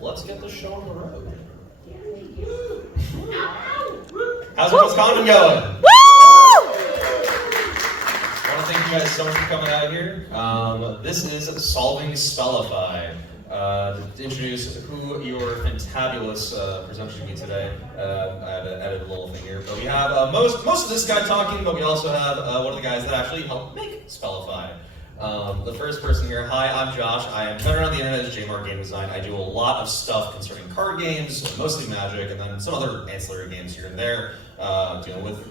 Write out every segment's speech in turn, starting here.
let's get the show on the road. How's the Wisconsin going? Woo! I want to thank you guys so much for coming out here. This is Solving Spellify. To introduce who your fantabulous presenters to be today, I had to edit a little thing here, but we have most of this guy talking, but we also have one of the guys that actually helped make Spellify. The first person here, hi, I'm Josh. I am better on the internet as JMar Game Design. I do a lot of stuff concerning card games, mostly Magic, and then some other ancillary games here and there, dealing with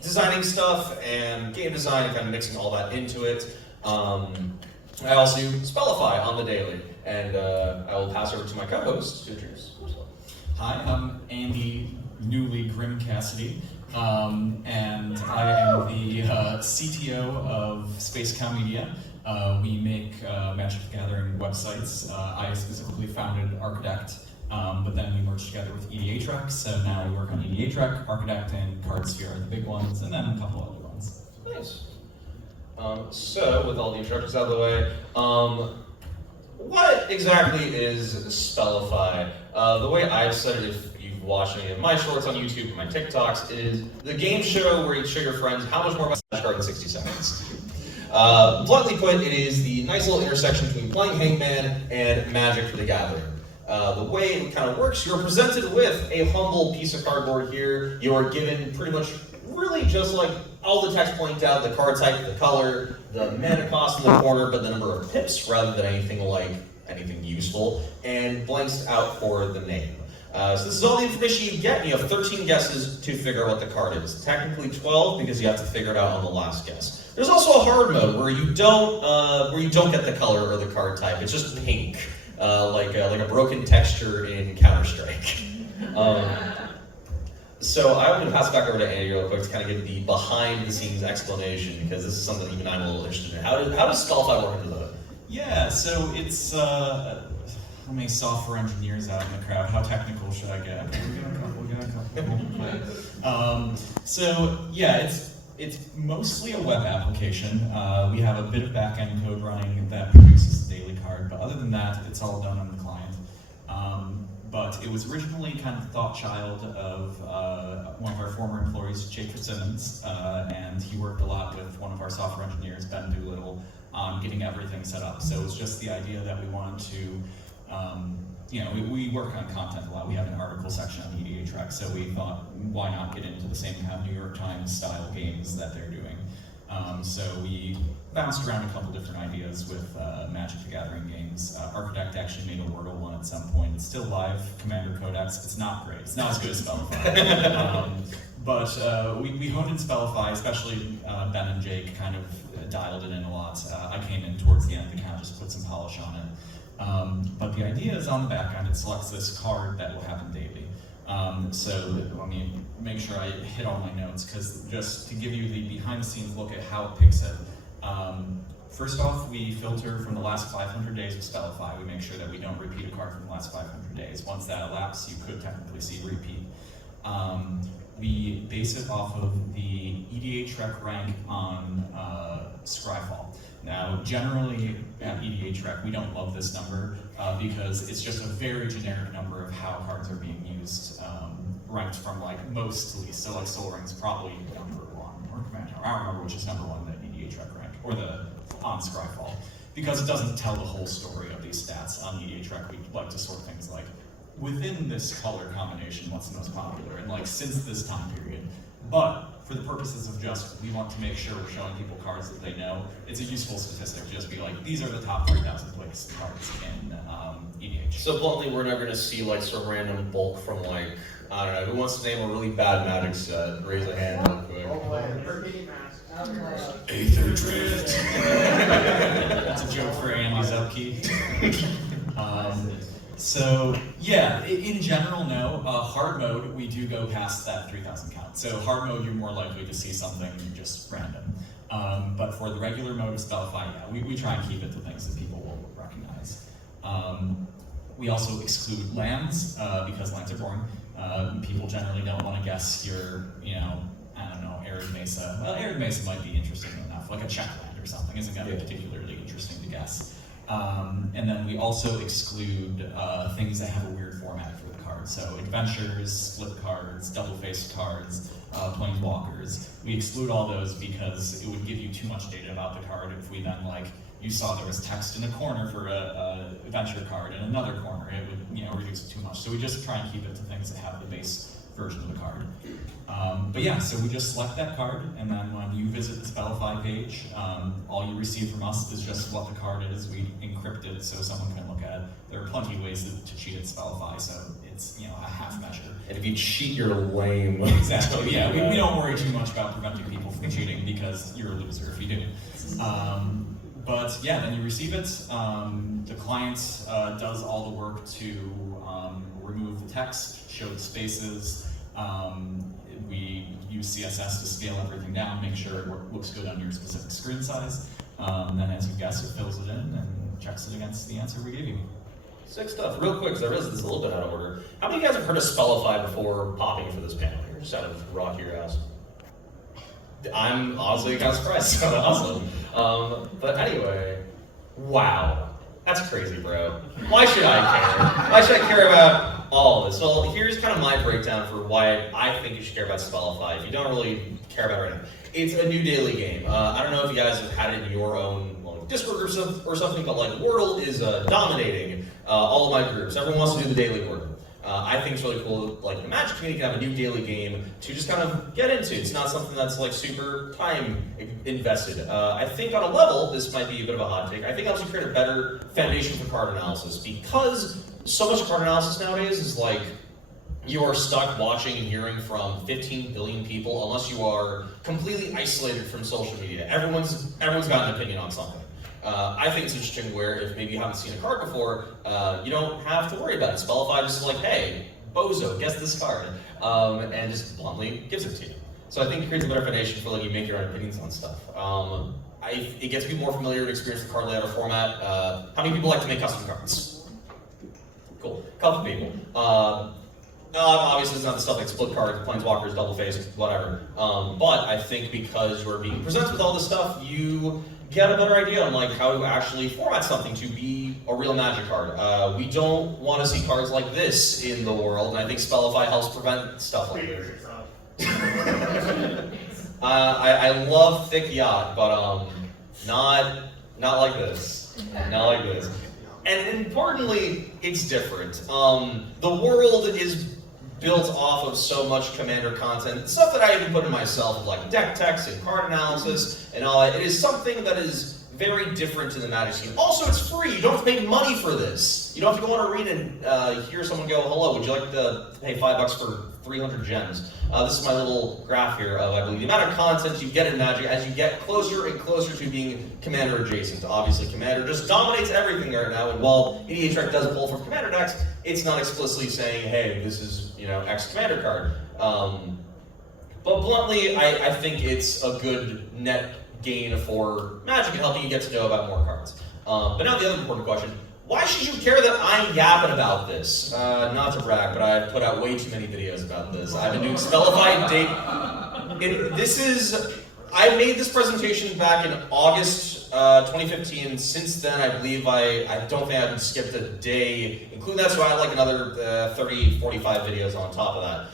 designing stuff and game design and kind of mixing all that into it. I also do Spellify on the daily, and I will pass over to my co-host to introduce himself. Hi, I'm Andy Newly Grim Cassidy, and I am the CTO of Space Cow Media. We make Magic the Gathering websites. I specifically founded Architect, but then we merged together with EDHREC, so now we work on EDHREC, Architect, and Cardsphere are the big ones, and then a couple other ones. Nice. So, with all the introductions out of the way, what exactly is Spellify? The way I've said it, if you've watched any of my shorts on YouTube and my TikToks, is the game show where you show your friends how much more about a card in 60 seconds. Bluntly put, it is the nice little intersection between playing Hangman and Magic the Gathering. The way it kind of works, you're presented with a humble piece of cardboard here. You are given pretty much really just like all the text points out, the card type, the color, the mana cost in the corner, but the number of pips rather than anything useful, and blanks out for the name. So this is all the information you get. You have 13 guesses to figure out what the card is. Technically 12 because you have to figure it out on the last guess. There's also a hard mode where you don't get the color or the card type. It's just pink, like a broken texture in Counter-Strike. So I want to pass it back over to Andy real quick to kind of give the behind-the-scenes explanation, because this is something even I'm a little interested in. How does Spellify work into the hood? Yeah, so it's, how many software engineers out in the crowd? How technical should I get? We got a couple. So yeah, it's mostly a web application. We have a bit of back-end code running that produces the daily card, but other than that, it's all done on the client. But it was originally kind of the thought child of one of our former employees, Jake Fitzsimmons, and he worked a lot with one of our software engineers, Ben Doolittle, on getting everything set up. So it was just the idea that we wanted to, we work on content a lot. We have an article section on EDHREC, so we thought, why not get into the same kind of New York Times style games that they're doing. So we bounced around a couple different ideas with Magic the Gathering games. Architect actually made a Wordle one at some point. It's still live, Commander Codex. It's not great. It's not as good as Spellify. But we honed in Spellify, especially Ben and Jake kind of dialed it in a lot. I came in towards the end to kind of just put some polish on it. But the idea is on the back end, it selects this card that will happen daily. So let me make sure I hit all my notes, because just to give you the behind-the-scenes look at how it picks it. First off, we filter from the last 500 days of Spellify. We make sure that we don't repeat a card from the last 500 days. Once that elapses, you could technically see repeat. We base it off of the EDHREC rank on Scryfall. Now, generally at EDHREC, we don't love this number because it's just a very generic number of how cards are being used, ranked from like most to least. So like Soul Ring's probably number one, or Commander. I don't remember which is number one, the EDHREC rank, or the on Scryfall, because it doesn't tell the whole story of these stats. On EDHREC, we like to sort things like, within this color combination, what's the most popular, and like since this time period. But for the purposes of just, we want to make sure we're showing people cards that they know, it's a useful statistic to just be like, these are the top 3,000 placed cards in EDH. So bluntly, we're never going to see like some random bulk from like, I don't know, who wants to name a really bad Magic set? Raise a hand real quick. EDHREC. That's a joke for Andy's upkeep. So yeah, in general, no. Hard mode, we do go past that 3,000 count. So hard mode, you're more likely to see something just random. But for the regular mode of Spellify, yeah, we try and keep it to things that people will recognize. We also exclude lands because lands are boring. People generally don't want to guess your, I don't know, Arid Mesa. Well, Arid Mesa might be interesting enough, like a check land or something isn't going to be particularly interesting to guess. And then we also exclude things that have a weird format for the card. So adventures, split cards, double-faced cards, planeswalkers. We exclude all those because it would give you too much data about the card if we then you saw there was text in a corner for a adventure card and another corner. It would reduce it too much. So we just try and keep it to things that have the base version of the card. But yeah, so we just select that card, and then when you visit the Spellify page, all you receive from us is just what the card is. We encrypt it so someone can look at it. There are plenty of ways to cheat at Spellify, so it's a half measure. And if you cheat, you're lame. Exactly, yeah. We don't worry too much about preventing people from cheating because you're a loser if you do. But yeah, then you receive it. The client does all the work to remove the text, show the spaces. We use CSS to scale everything down, make sure it looks good on your specific screen size. Then as you guess, it fills it in and checks it against the answer we gave you. Sick stuff. Real quick, because I realize this is a little bit out of order. How many of you guys have heard of Spellify before popping for this panel here? Just out of raw curiosity. I'm honestly kind of surprised. So awesome. But anyway, wow. That's crazy, bro. Why should I care? Why should I care about all of this? Well, here's kind of my breakdown for why I think you should care about Spellify. If you don't really care about it right now, it's a new daily game. I don't know if you guys have had it in your own Discord or something, but Wordle is dominating all of my groups. Everyone wants to do the daily Wordle. I think it's really cool. The Magic community can have a new daily game to just kind of get into. It's not something that's super time invested. I think on a level, this might be a bit of a hot take. I think it helps you create a better foundation for card analysis because so much card analysis nowadays is you are stuck watching and hearing from 15 billion people unless you are completely isolated from social media. Everyone's got an opinion on something. I think it's interesting where if maybe you haven't seen a card before, you don't have to worry about it. Spellify just is hey, bozo, guess this card, and just bluntly gives it to you. So I think it creates a better foundation for you make your own opinions on stuff. It gets people more familiar with experience with card layout or format. How many people like to make custom cards? Cool, couple people. Obviously, it's not the stuff like split cards, planeswalkers, double face, whatever. But I think because you're being presented with all this stuff, you get a better idea on how to actually format something to be a real Magic card. We don't want to see cards like this in the world, and I think Spellify helps prevent stuff like this. I love thick yacht, but not like this. Not like this. And importantly, it's different. The world is built off of so much Commander content, stuff that I even put in myself, like deck text and card analysis and all that. It is something that is very different to the Magic scene. Also, it's free. You don't have to pay money for this. You don't have to go on Arena and hear someone go, hello, would you like to pay $5 for 300 gems? This is my little graph here of, I believe, the amount of content you get in Magic as you get closer and closer to being Commander adjacent. Obviously, Commander just dominates everything right now, and while EDHREC does pull from Commander decks, it's not explicitly saying, hey, this is, X Commander card. But bluntly, I think it's a good net gain for Magic and helping you get to know about more cards. But now the other important question, why should you care that I'm yapping about this? Not to brag, but I've put out way too many videos about this. I've been doing Spellify I made this presentation back in August 2015. Since then, I believe I don't think I've skipped a day, including that, so I had another 30, 45 videos on top of that.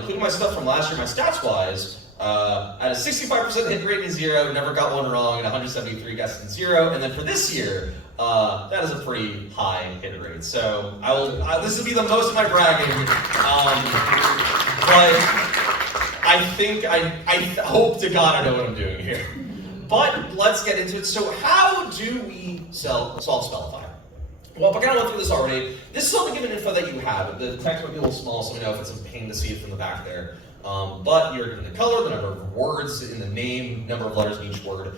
Including my stuff from last year, my stats-wise, I had a 65% hit rate in 0, never got one wrong, and 173 guesses in 0. And then for this year, that is a pretty high hit rate. So this will be the most of my bragging. But I think I hope to God I know what I'm doing here. But let's get into it. So how do we solve Spellify? Well, I kind of went through this already. This is all the given info that you have. The text might be a little small, so we know if it's a pain to see it from the back there. But you're given the color, the number of words in the name, number of letters in each word.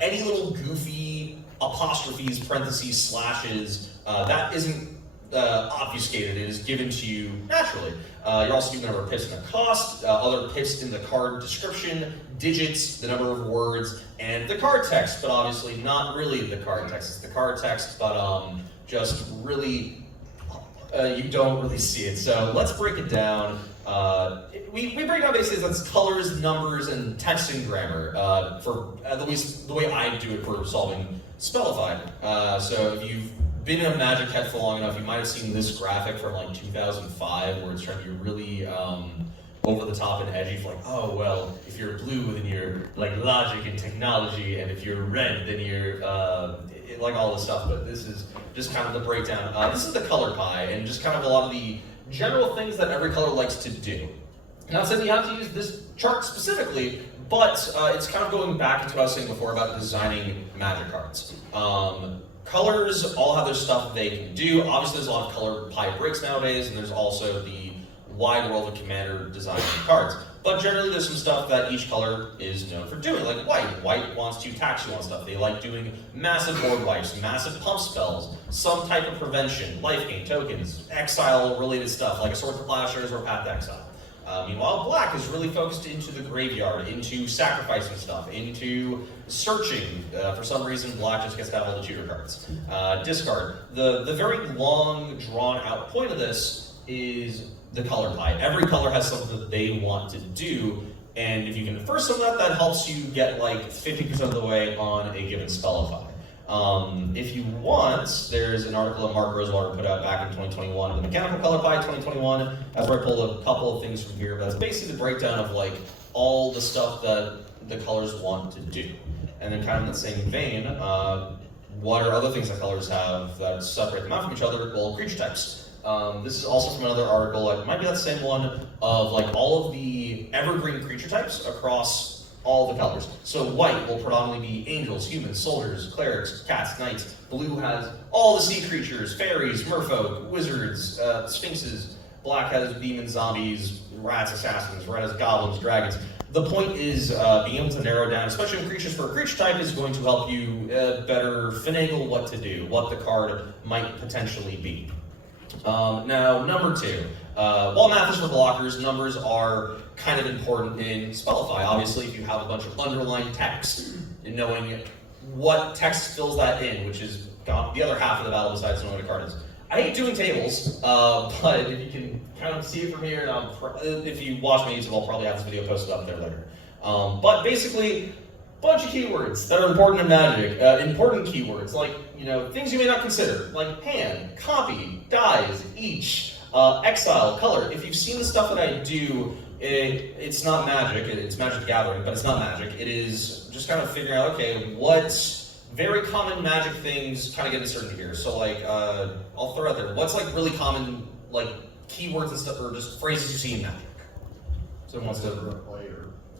Any little goofy apostrophes, parentheses, slashes, that isn't obfuscated. It is given to you naturally. You're also given the number of pips and the cost, other pips in the card description, digits, the number of words, and the card text, but obviously not really the card text. It's the card text, but just really, you don't really see it. So let's break it down. We break down basically that's colors, numbers, and text and grammar for at least the way I do it for solving Spellify. So if you've been in a Magic head for long enough, you might have seen this graphic from like 2005 where it's trying to be really over the top and edgy for like, oh well, if you're blue then you're like logic and technology, and if you're red then you're like all this stuff. But this is just kind of the breakdown. This is the color pie and just kind of a lot of the general things that every color likes to do. Not saying you have to use this chart specifically, but it's kind of going back to what I was saying before about designing Magic cards. Colors all have their stuff they can do. Obviously, there's a lot of color pie breaks nowadays, and there's also the wide world of Commander designing cards. But generally, there's some stuff that each color is known for doing, like white. White wants to tax you on stuff. They like doing massive board wipes, massive pump spells, some type of prevention, life gain, tokens, exile-related stuff, like Assorted Plashers or Path to Exile. Meanwhile, black is really focused into the graveyard, into sacrificing stuff, into searching. For some reason, black just gets to have all the tutor cards. Discard. The very long, drawn-out point of this is the color pie. Every color has something that they want to do, and if you can infer some of that, that helps you get like 50% of the way on a given Spellify. If you want, there's an article that Mark Rosewater put out back in 2021, the Mechanical Color Pie 2021. That's where I pulled a couple of things from here, but that's basically the breakdown of like all the stuff that the colors want to do. And then kind of in the same vein, what are other things that colors have that separate them out from each other? Well, creature types. This is also from another article, it might be that same one, of like all of the evergreen creature types across all the colors. So white will predominantly be angels, humans, soldiers, clerics, cats, knights. Blue has all the sea creatures, fairies, merfolk, wizards, sphinxes. Black has demons, zombies, rats, assassins. Red has goblins, dragons. The point is being able to narrow down, especially in creatures for a creature type, is going to help you better finagle what to do, what the card might potentially be. Now, number two. While math is for blockers, numbers are kind of important in Spellify. Obviously, if you have a bunch of underlined text, and knowing what text fills that in, which is the other half of the battle besides knowing what a card is. I hate doing tables, but if you can kind of see it from here, and if you watch my YouTube, I'll probably have this video posted up there later. But basically, bunch of keywords that are important in Magic. Important keywords, like, things you may not consider, like hand, copy, dies, each, exile, color. If you've seen the stuff that I do, it's not Magic, it's Magic the Gathering, but it's not Magic. It is just kind of figuring out, okay, what very common Magic things kind of get inserted here. So like, I'll throw out there, what's like really common, like keywords and stuff, or just phrases you see in Magic? Someone wants to...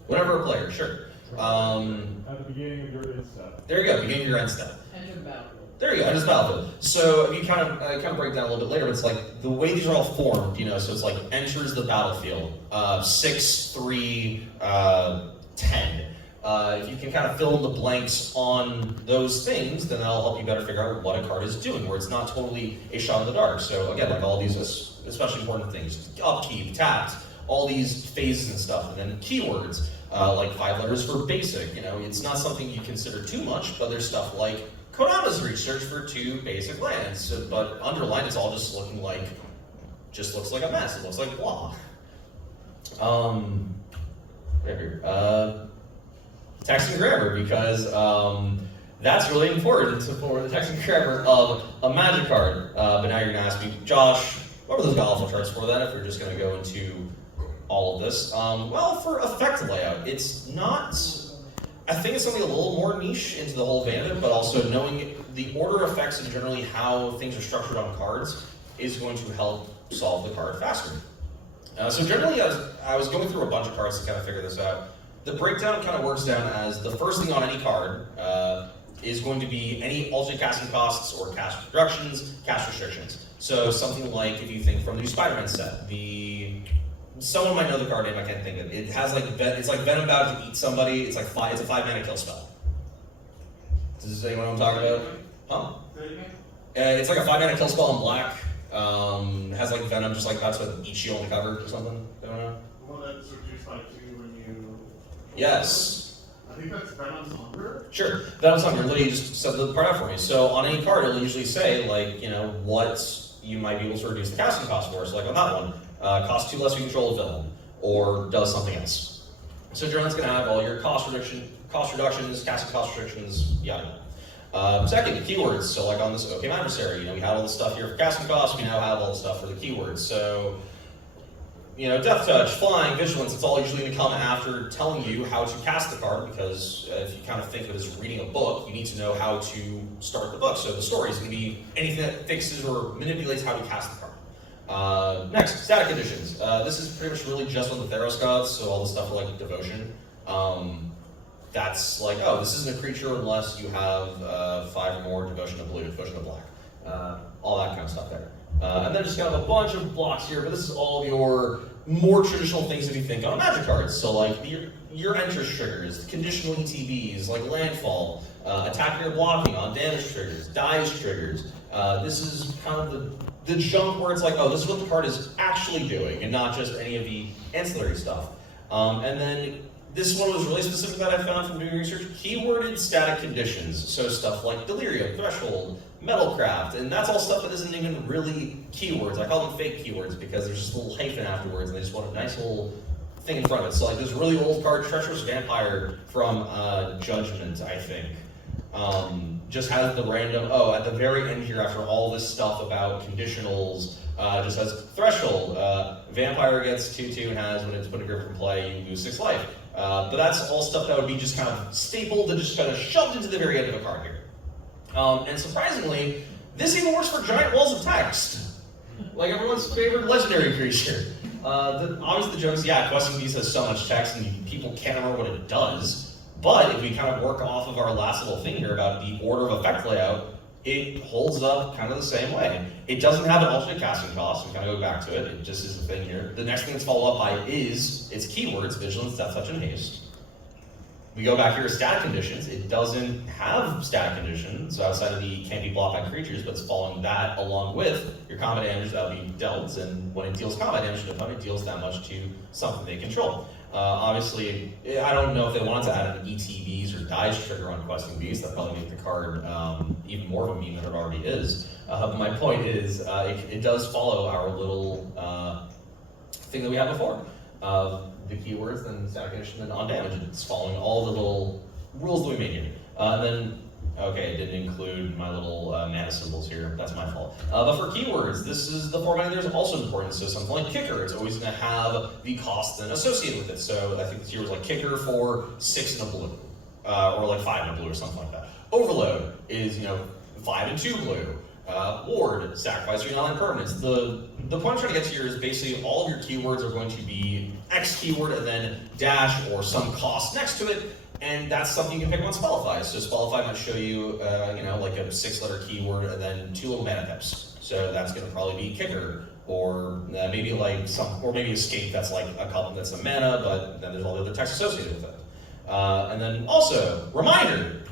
Whenever a player, sure. At the beginning of your end step. There you go, beginning of your end step. Enter the battlefield. There you go, enter the battlefield. So if you kind of break down a little bit later, it's like the way these are all formed, so it's like enters the battlefield, 6, 3, 10. If you can kind of fill in the blanks on those things, then that'll help you better figure out what a card is doing, where it's not totally a shot in the dark. So again, like all these especially important things, upkeep, tapped, all these phases and stuff, and then keywords, like 5 letters for basic. It's not something you consider too much, but there's stuff like Kodama's research for 2 basic lands, but underlined it's all just looks like a mess. It looks like blah. Text and grammar, because that's really important for the text and grammar of a Magic card. But now you're gonna ask me, Josh, what were those golf charts for then? If you're just gonna go into all of this, well, for effect layout, it's not. I think it's something a little more niche into the whole vein of it, but also knowing the order effects and generally how things are structured on cards is going to help solve the card faster. So generally, I was going through a bunch of cards to kind of figure this out. The breakdown kind of works down as the first thing on any card is going to be any alternate casting costs or cast reductions, cast restrictions. So something like, if you think from the new Spider-Man set, someone might know the card name, I can't think of it. It has like, it's like Venom about to eat somebody. It's like it's a 5-mana kill spell. Does anyone know what I'm talking about? Huh? It's like a 5-mana kill spell in black. Has like Venom just like about to eat you on the cover or something. Don't know. Well, that's reduced by 2 when you... Yes. I think that's Venom's Hunger? Sure. Venom's Hunger. Literally just set the part out for me. So on any card, it'll usually say like, what you might be able to reduce the casting cost for. So like on that one, costs 2 less if you control a villain, or does something else. So Journal's going to have all your cost reductions, casting cost restrictions, yada Second, keywords. So like on this OK Adversary, we had all the stuff here for casting costs, we now have all the stuff for the keywords. So, Death Touch, Flying, Vigilance, it's all usually going to come after telling you how to cast the card, because if you kind of think of it as reading a book, you need to know how to start the book. So the story is going to be anything that fixes or manipulates how to cast the card. Next, static conditions. This is pretty much really just on the Theros gods, so all the stuff like Devotion. That's like, oh, this isn't a creature unless you have 5 or more Devotion to Blue, Devotion to Black. All that kind of stuff there. And then just kind of a bunch of blocks here, but this is all of your more traditional things that you think on Magic cards. So like your interest triggers, conditional ETBs, like landfall, attacking or blocking on damage triggers, dies triggers. This is kind of the junk where it's like, oh, this is what the card is actually doing, and not just any of the ancillary stuff. And then this one was really specific that I found from doing research, keyworded static conditions. So stuff like Delirium, Threshold, Metalcraft, and that's all stuff that isn't even really keywords. I call them fake keywords because there's just a little hyphen afterwards, and they just want a nice little thing in front of it. So like this really old card, Treacherous Vampire from Judgment, I think, just has the random, at the very end here after all this stuff about conditionals, just has Threshold. Vampire gets 2/2 and has, when it's put in grip from play, you lose 6 life. But that's all stuff that would be just kind of stapled and just kind of shoved into the very end of a card here. And surprisingly, this even works for giant walls of text. Like everyone's favorite legendary creature. Obviously the joke is, Questing Beast has so much text and people can't remember what it does. But if we kind of work off of our last little thing here about the order of effect layout, it holds up kind of the same way. It doesn't have an alternate casting cost. We kind of go back to it. It just is a thing here. The next thing it's followed up by is its keywords, Vigilance, Death Touch, and Haste. We go back here to static conditions. It doesn't have static conditions outside of the can't be blocked by creatures, but it's following that along with your combat damage that will be dealt, and when it deals combat damage to an opponent, it deals that much to something they control. Obviously, I don't know if they wanted to add an ETBs or dies trigger on Questing Beast. That probably make the card even more of a meme than it already is. But my point is, it does follow our little thing that we had before. The keywords, then static condition, and on damage. It's following all the little rules that we made here. And then, okay, it didn't include my little mana symbols here. That's my fault. But for keywords, this is the formatting that is also important. So something like Kicker, it's always going to have the cost then associated with it. So I think this here was like Kicker for 6 and a blue, or like 5 and a blue, or something like that. Overload is 5 and 2 blue. Ward, sacrifice your non permanents. The point I'm trying to get to here is basically all of your keywords are going to be X keyword and then dash or some cost next to it, and that's something you can pick on Spellify. So Spellify might show you, like a 6-letter keyword and then 2 little mana types. So that's going to probably be Kicker, or maybe maybe Escape. That's like a couple that's a mana, but then there's all the other text associated with it. And then also Reminder.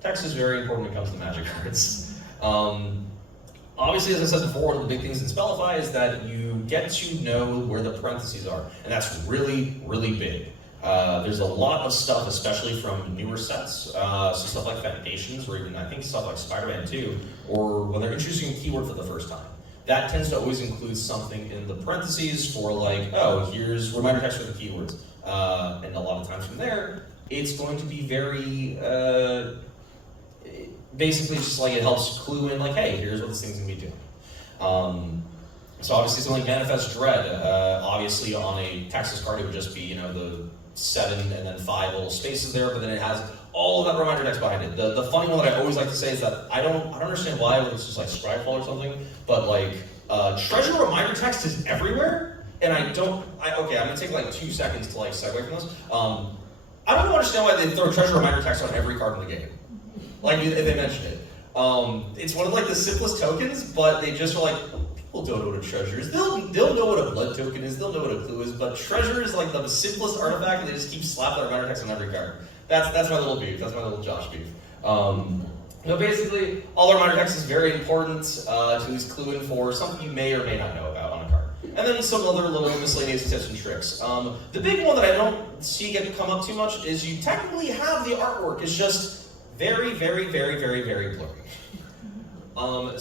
Text is very important when it comes to Magic cards. Obviously, as I said before, one of the big things in Spellify is that you get to know where the parentheses are, and that's really, really big. There's a lot of stuff, especially from newer sets, so stuff like Foundations, or even I think stuff like Spider-Man 2, or when they're introducing a keyword for the first time. That tends to always include something in the parentheses for like, oh, here's reminder text for the keywords. And a lot of times from there, it's going to be very, basically just like it helps clue in like, hey, here's what this thing's gonna be doing. So obviously something like Manifest Dread, obviously on a Texas card it would just be, the 7 and then 5 little spaces there, but then it has all of that reminder text behind it. The funny one that I always like to say is that I don't understand why, whether it's just like Scryfall or something, but like treasure reminder text is everywhere, and okay, I'm gonna take like 2 seconds to like segue from this. I don't understand why they throw treasure reminder text on every card in the game. Like if they mention it. It's one of like the simplest tokens, but they just are like, people don't know what a treasure is. They'll know what a blood token is, they'll know what a clue is, but treasure is like the simplest artifact, and they just keep slapping that reminder text on every card. That's my little beef, that's my little Josh beef. But basically, all the reminder text is very important to at least clue in for something you may or may not know about on a card. And then some other little miscellaneous tips and tricks. The big one that I don't see come up too much is you technically have the artwork, it's just very, very, very, very, very blurry. I'll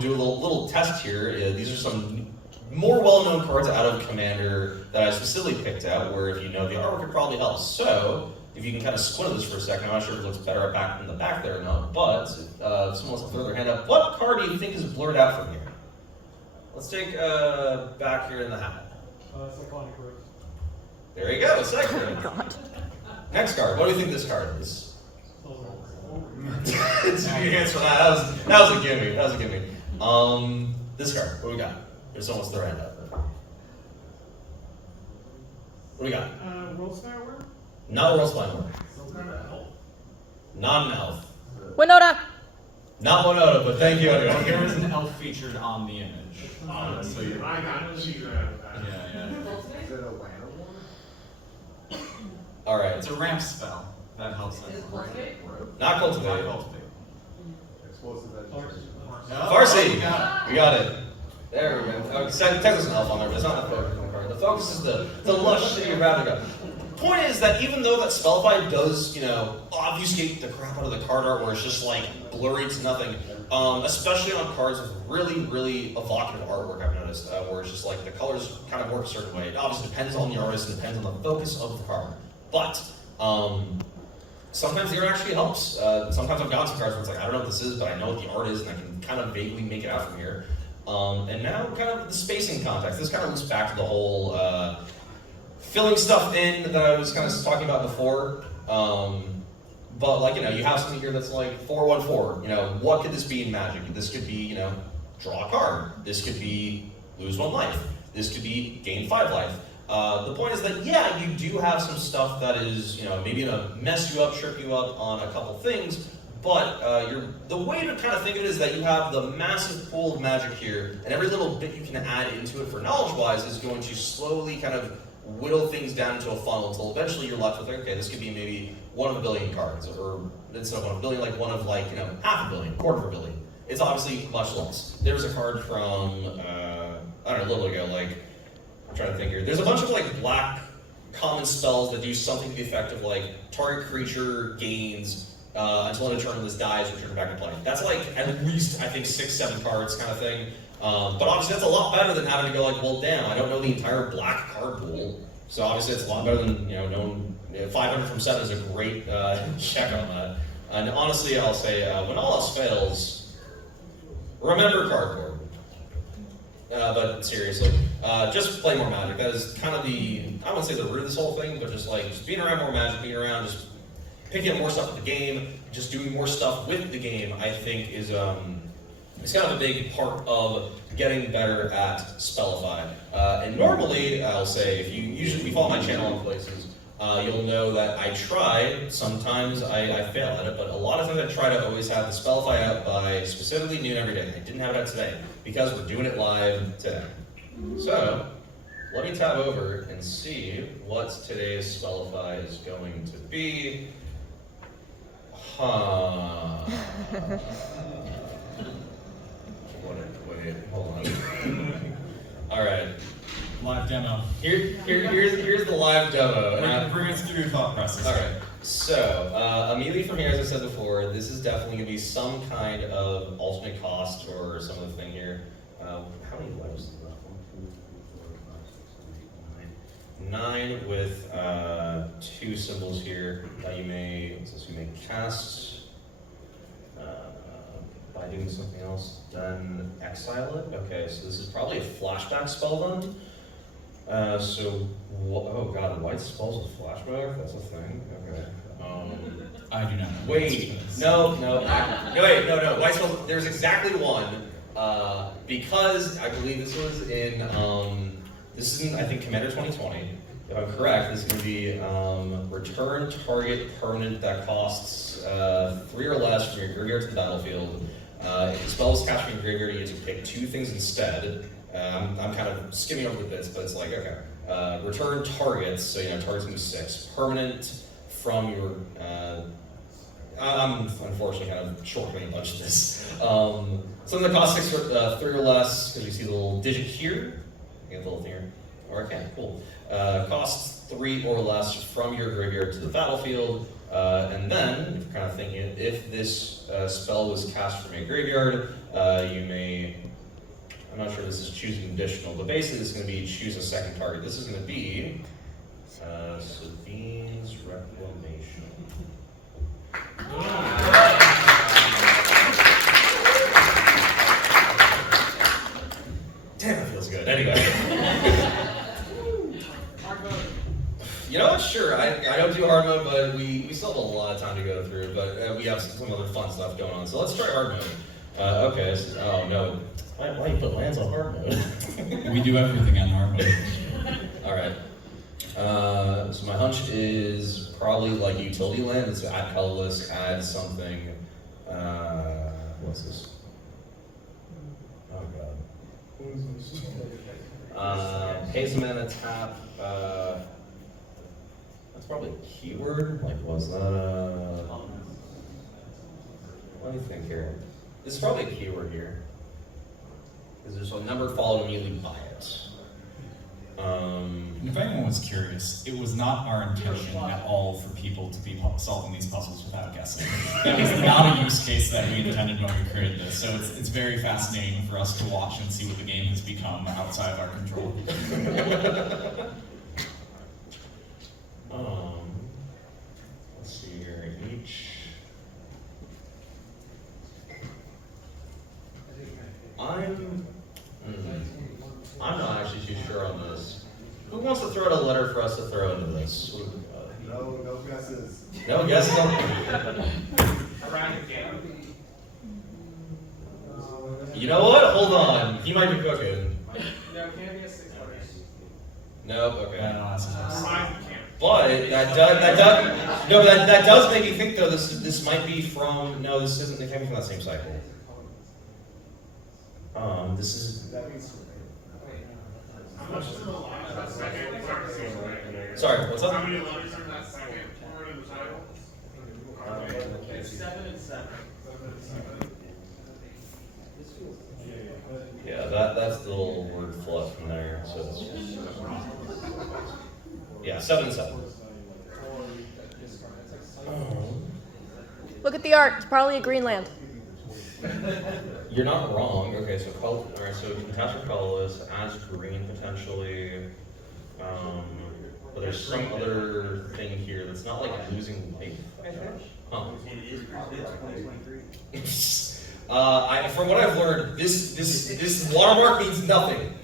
do a little test here. These are some more well-known cards out of Commander that I specifically picked out, where if you know the artwork, it probably helps. So, if you can kind of squint at this for a second, I'm not sure if it looks better back in the back there or not, but if someone wants to throw their hand up, what card do you think is blurred out from here? Let's take back here in the hat. Cyclonic Rose. There you go, second. Oh my god. Next card, what do you think this card is? It's Two hands for that. That was a gimme. That was a gimme. This card. What do we got? There's almost their hand up. What do we got? World Skywer? Not a World Spine. Some kind of elf? Not an elf. Winota! Not Winota, but thank you anyway. There is an elf featured on the image. So you're, I got cheated out of that. yeah. Is it a land one? All right. It's a ramp spell. That helps us. Not Cultivate. Explosive vegetation. Farsi. You got We got it. There we go. Okay, technically an elf on there, but it's not the focus on the card. The focus is the lush city of Ravnica. Point is that even though that Spellify does, obfuscate the crap out of the card art where it's just like blurry to nothing, especially on cards with really, really evocative artwork, I've noticed, where it's just like the colors kind of work a certain way. It obviously depends on the artist and depends on the focus of the card. But sometimes the art actually helps. Sometimes I've gotten some cards where it's like, I don't know what this is, but I know what the art is and I can kind of vaguely make it out from here. And now kind of the spacing context. This kind of loops back to the whole filling stuff in that I was kind of talking about before. But like, you have something here that's like 4/1/4. What could this be in Magic? This could be, draw a card. This could be lose 1 life. This could be gain 5 life. The point is that, yeah, you do have some stuff that is, maybe gonna mess you up, trip you up on a couple things, but the way to kind of think of it is that you have the massive pool of Magic here, and every little bit you can add into it for knowledge-wise is going to slowly kind of whittle things down into a funnel until eventually you're left with, okay, this could be maybe 1 of a billion cards, or instead of 1 of a billion, like 1 of half a billion, quarter of a billion. It's obviously much less. There was a card from, I don't know, a little ago, I'm trying to think here. There's a bunch of black common spells that do something to the effect of target creature gains until an eternalist dies, return back to play. That's at least I think 6-7 cards kind of thing. But obviously that's a lot better than having to go well damn, I don't know the entire black card pool. So obviously it's a lot better than knowing 500 from 7 is a great check on that. And honestly, I'll say when all else fails, remember cardboard. But seriously, just play more Magic. That is kind of I wouldn't say the root of this whole thing, but just being around more Magic, being around, just picking up more stuff with the game, just doing more stuff with the game, I think is it's kind of a big part of getting better at Spellify. And normally, I'll say, if you follow my channel in places, you'll know that I try, sometimes I fail at it, but a lot of times I try to always have the Spellify out by specifically noon every day. I didn't have it out today, because we're doing it live today. So, let me tab over and see what today's Spellify is going to be. Wait, hold on. All right. Live demo. Here's the live demo. We're going to do your thought process. All right. So immediately from here, as I said before, this is definitely going to be some kind of alternate cost or some other thing here. How many lives is that? 1, 2, 3, 4, 5, 6, 7, 8, 9. 9 with 2 symbols here that you may cast by doing something else, then exile it. Okay, so this is probably a flashback spell then. Oh god, white spells with flashback? That's a thing? Okay. I do not know. Wait, no. White spells, there's exactly one. Because I believe this was in, this is in, I think, Commander 2020. If I'm correct, this is going to be return target permanent that costs 3 or less from your graveyard to the battlefield. If the spell is cast from your graveyard, you get to pick 2 things instead. I'm kind of skimming over the bits, but it's okay. Return targets, so targets move 6. Permanent from your. I'm unfortunately kind of shortcutting a bunch of this. Something that costs 3 or less, because you see the little digit here. You get the little thing here. Okay, cool. Costs 3 or less from your graveyard to the battlefield. And then, if you're kind of thinking, if this spell was cast from a graveyard, you may, I'm not sure if this is choosing additional, but basically it's going to be choose a second target. This is going to be Sabine's Reclamation. Damn, that feels good. Anyway. You know what? Sure, I don't do hard mode, but we still have a lot of time to go through, but we have some other fun stuff going on. So let's try hard mode. Okay, oh no. Why you put lands on hard mode? We do everything on hard mode. Alright. So my hunch is probably like utility land. It's add colorless, add something. What's this? Oh god. Pay some mana, tap. That's probably a keyword. Like, was that let me think here. This is probably a keyword here. Because there's a number followed immediately by it. And if anyone was curious, it was not our intention at all for people to be solving these puzzles without guessing. That was not a use case that we intended when we created this. So it's very fascinating for us to watch and see what the game has become outside of our control. Let's see here. I'm not actually too sure on this. Who wants to throw out a letter for us to throw into this? No guesses. No guesses on Around the game. You know what? Hold on. He might be cooking. No, can't be a 6 letters. Nope, okay. Remind the camp. But that does make me think though this might be from this isn't, it can't be from that same cycle. This is sorry, what's up? How many letters are in that second word in the title? It's 7 and 7. Yeah, that's the little word fluff from there. So it's yeah, 7 and 7. Look at the art. It's probably a green land. You're not wrong. Okay, so alright, so you can attach your colorless, adds green potentially. But there's some other thing here that's not like losing life, I think. Huh. From what I've learned, this watermark means nothing.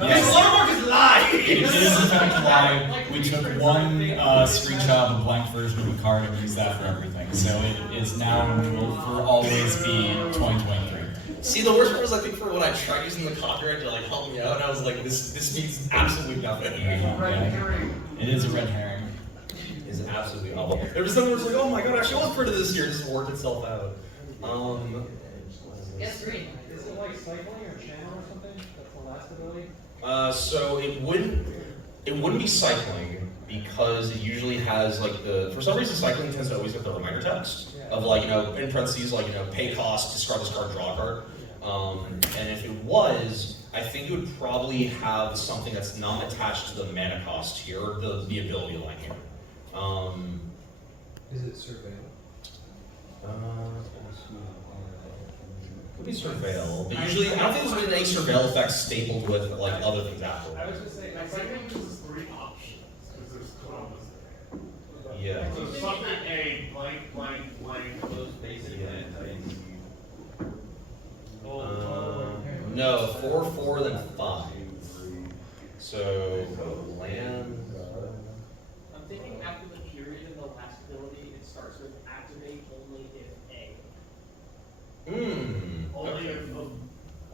This watermark is live! It is in fact live. We took one screenshot of a blank version of a card and used that for everything. So it is now and will for always be 2023. See, the worst part is I think for when I tried using the copyright to like help me out, and I was like, this means absolutely nothing. It is a red herring. It's absolutely awful. There was someone who was like, oh my god, actually I was printed this year, just worked itself out. Yes, green. Is it like cycling or channel or something? That's the last ability? So it wouldn't be cycling because it usually has like for some reason cycling tends to always have the reminder text of like, in parentheses, like, pay cost, discard this card, draw a card. And if it was, I think it would probably have something that's not attached to the mana cost here, or the ability line here. Is it surveil? Could be surveil, but usually I don't think there's really any surveil effects stapled with like other things I afterwards. was just saying, I think there's 3 options, because there's commas there. Yeah. So something A, blank, blank, blank, those basic things. No, 4, 4, then 5. So land. I'm thinking after the period in the last ability, it starts with activate only if A. Only if,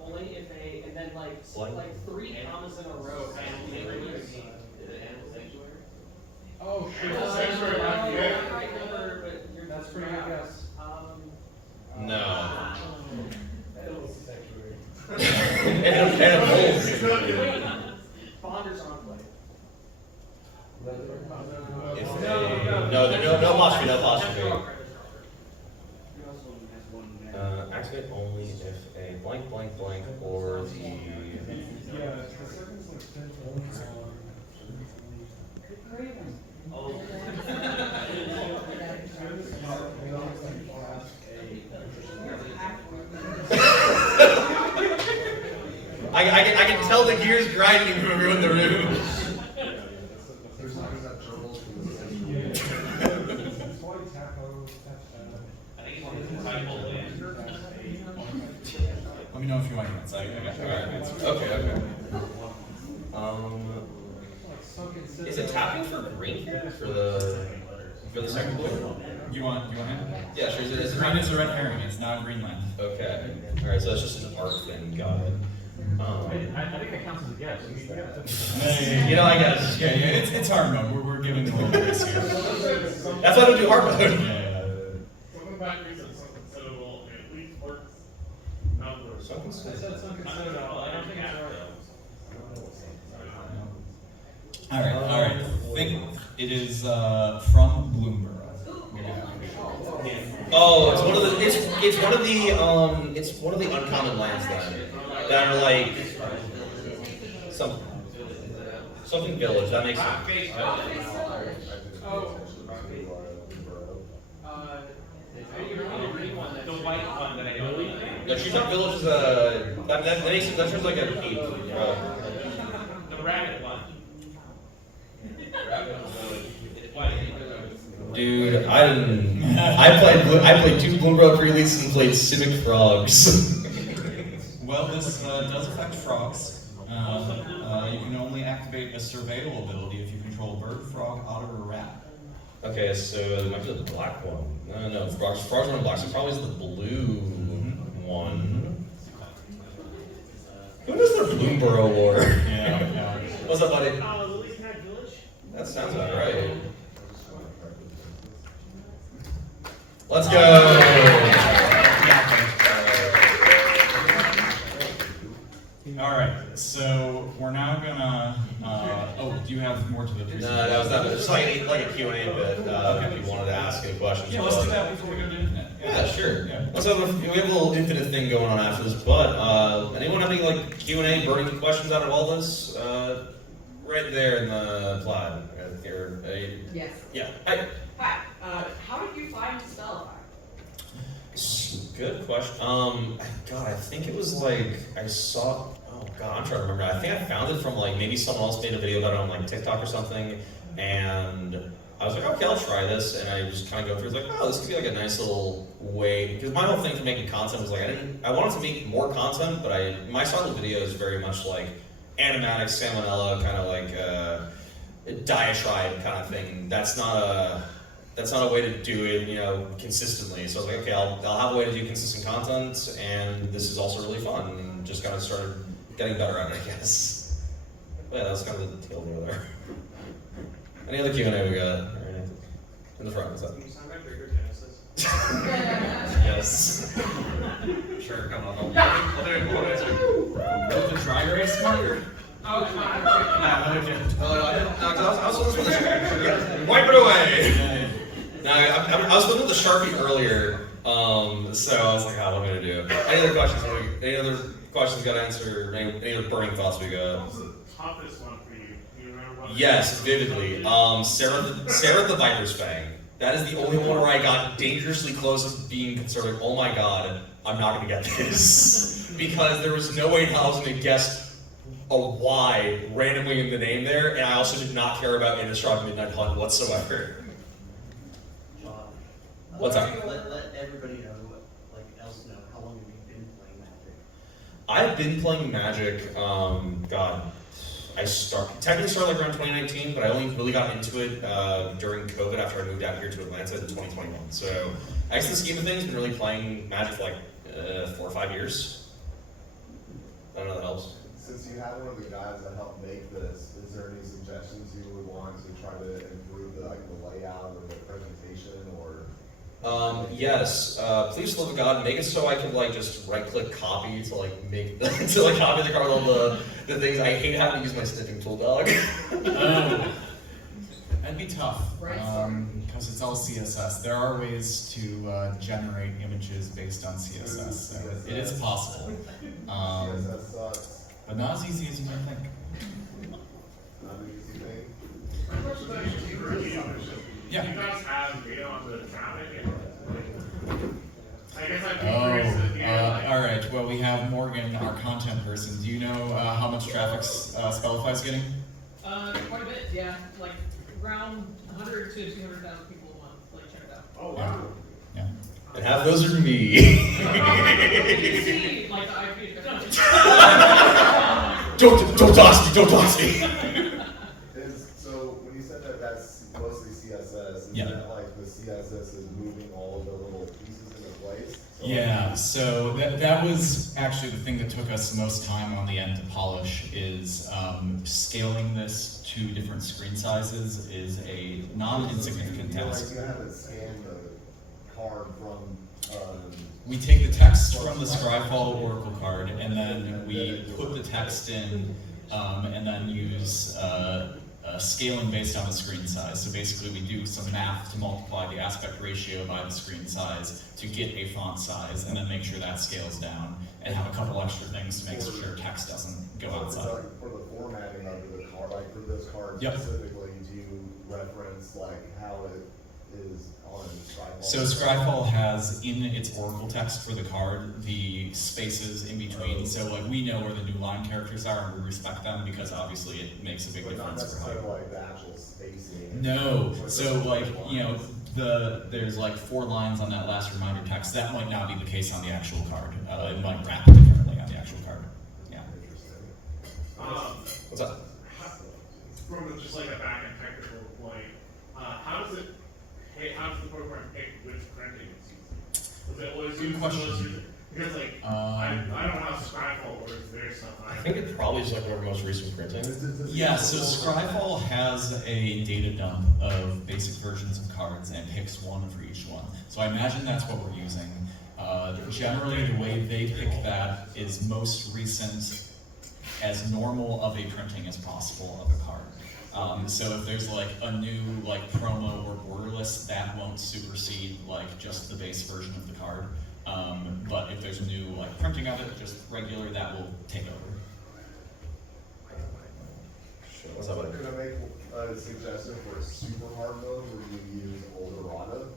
Only if A, and then like 3 commas in a row. Oh, shit. Sanctuary might be it. That's pretty good guess. No. Sanctuary. and a It's not good. Bonder's on play. No apostrophe, no apostrophe. Activate only if a blank, blank, blank, or the. Yeah, the circle's like 10 I can tell the gears grinding when we're in the room. me know if you want to answer. I got you. Okay, okay. Like sunken citadel. Is it tapping for green here for the second blue? You want him? Yeah, sure. Is it Green is a red herring. It's not Greenland. Okay. All right. So that's just an art thing. Got it. I think that counts as a guess. You know, I guess. Yeah, it's hard mode. We're giving the little grace here. That's why I don't do hard mode. Yeah. Something back recent, something citadel, and at least works numbers. I said sunken citadel, I don't think it's right. All right. Think it is from Bloomberg. Oh, it's one of the uncommon lands then that are like something village. That makes sense. The white one that I don't like. The treetop village is that makes sense. That sounds like a peep. The rabbit one. Dude, I played two Bloomberg pre-releases and played Civic Frogs. Well, this does affect frogs. You can only activate a surveil ability if you control a bird, frog, otter, or rat. Okay, so it might be the black one. No, frogs are black, so probably it's the blue one. Who does their Bloomberg lore? Yeah. What's up, buddy? Lily's Cat Village? That sounds about right. Let's go! All right, so we're now gonna. Do you have more to the No, presentation? that was not just like a Q&A bit. If you wanted to ask any questions. Yeah, let's do that before we go to internet. Yeah, sure. Yeah. We have a little infinite thing going on after this, but anyone have any like Q&A burning questions out of all this? Right there in the slide. Here. Yes. Yeah. Hi. Hi. How did you find Spellify? Good question. God, I think it was like I saw. Oh God, I'm trying to remember. I think I found it from like maybe someone else made a video about it on like TikTok or something, and I was like, okay, I'll try this, and I just kind of go through. It's like, oh, this could be like a nice little way. Because my whole thing for making content was like I wanted to make more content, but my style of video is very much like animatic, salmonella, kind of like diatribe kind of thing. That's not a way to do it, consistently. So I was like, okay, I'll have a way to do consistent content, and this is also really fun. And just kind of started getting better at it, I guess. But yeah, that was kind of the deal over there. Any other Q&A we got? All right. In the front, what's up? Can you sound like Bigger Genesis? Yes. Sure, come on. I'll do it. The dry erase marker? Oh, it's not. No, I didn't. No, 'cause I was supposed to wipe it away. No, I was looking at the Sharpie earlier, so I was like, what am I gonna do? Any other questions got answered? Any other burning thoughts we got? What was the toughest one for you? Do you remember what? Yes, vividly. Sarah the Viper's Fang. That is the only one where I got dangerously close to being concerned. Like, oh my god, I'm not gonna get this because there was no way I was gonna guess a Y randomly in the name there, and I also did not care about Innistrad Midnight Hunt whatsoever. What's up? Let everybody know, else know, how long have you been playing Magic? I've been playing Magic, I technically started like around 2019, but I only really got into it during COVID after I moved out here to Atlanta in 2021. So, I guess in the scheme of things, been really playing Magic for like 4 or 5 years. I don't know if that helps. Since you had one of the guys that helped make this, is there any suggestions you would want to try to improve the layout or the presentation or? Yes. Please, for the love of God, make it so I can just right-click copy to make to copy the card with all the things. I hate having to use my sniffing tool, dog. That'd be tough, because it's all CSS. There are ways to generate images based on CSS, so it is possible. CSS sucks. But not as easy as you might think. Not an easy thing. My question is actually for you. Yeah. Do you guys have data on the traffic? I guess I'd be Oh, curious to hear, all right. Well, we have Morgan, our content person. Do you know how much traffic Spellify's getting? Quite a bit, yeah. Like around 100 to 200,000 people a month. Check it out. oh wow. Yeah. And half those are me. You can see, the IP address. Don't toss me, don't toss me. So when you said that that's mostly CSS, is Yeah. that like the CSS is moving all of the little pieces into place? So Yeah, so that was actually the thing that took us the most time on the end to polish is scaling this to different screen sizes is a non-insignificant task. You haven't scanned the card from, We take the text from the Scryfall Oracle card and then we put the text in and then use scaling based on the screen size. So basically we do some math to multiply the aspect ratio by the screen size to get a font size and then make sure that scales down and have a couple extra things to make sure text doesn't go outside. for the formatting of the card, like for this card Yep. specifically, do you reference like how it is on Scryfall? So Scryfall has in its Oracle text for the card the spaces in between, so like we know where the new line characters are and we respect them because obviously it makes a big But not difference for how. necessarily like the actual spacing. No, so like, you know, there's like 4 lines on that last reminder text, that might not be the case on the actual card, it might wrap differently on the actual card, yeah. What's up? From just like a back end technical point, how does the program pick which printing it's using? Does it always Good use the question. most recent? Because like, I don't know how Scryfall works, there's stuff. I think it probably is like our most recent printing. Yeah, so Scryfall has a data dump of basic versions of cards and picks one for each one. So I imagine that's what we're using. Generally, the way they pick that is most recent as normal of a printing as possible of a card. So if there's like a new like promo or borderless, that won't supersede like just the base version of the card. But if there's a new like printing of it, just regular, that will take over. What's up, buddy? Could I make a suggestion for a super hard mode where you use Eldorado?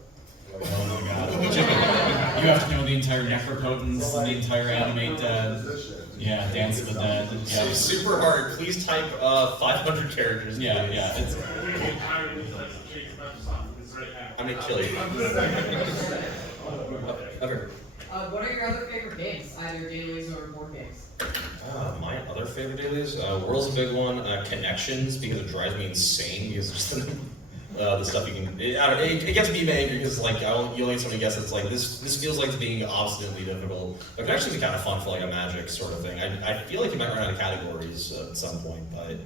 Like, Oh my god. You have to know the entire Necropotence, the entire Animate Dead. Yeah, Dance of the Dead. So Yeah, super hard. Please type 500 characters. yeah, please. yeah. It's, I'm gonna kill you. Okay. What are your other favorite games? Either dailies or board games? My other favorite dailies, World's a big one. Connections, because it drives me insane because of just the stuff you can. It gets me angry because like you only somebody guess it's like this feels like it's being obstinately difficult. But it can actually be kind of fun for like a Magic sort of thing. I feel like you might run out of categories at some point, but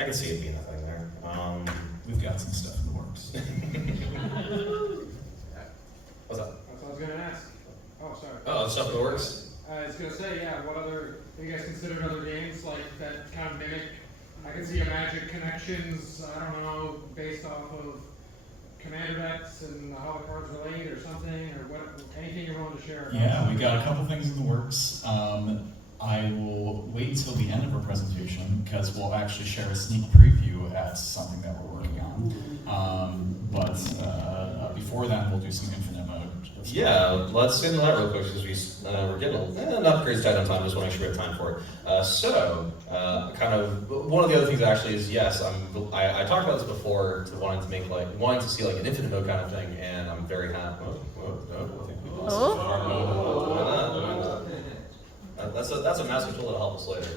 I can see it being a thing there. we've got some stuff in the works. What's up? That's what I was gonna ask. Oh, sorry. Oh, stuff in the works. I was gonna say, yeah, what other, have you guys considered other games like that kind of mimic? I can see a Magic Connections, I don't know, based off of commander decks and how the cards relate or something, or what, anything you're willing to share about Yeah, we something. got a couple things in the works. I will wait until the end of our presentation because we'll actually share a sneak preview at something that we're working on. But before that, we'll do some infinite mode. Yeah, let's get into that real quick because we're getting not crazy tight on time. Just want to make sure we have time for it. Kind of one of the other things actually is yes, I talked about this before to wanting to see like an infinite mode kind of thing, and I'm very happy. That's a massive tool that'll help us later.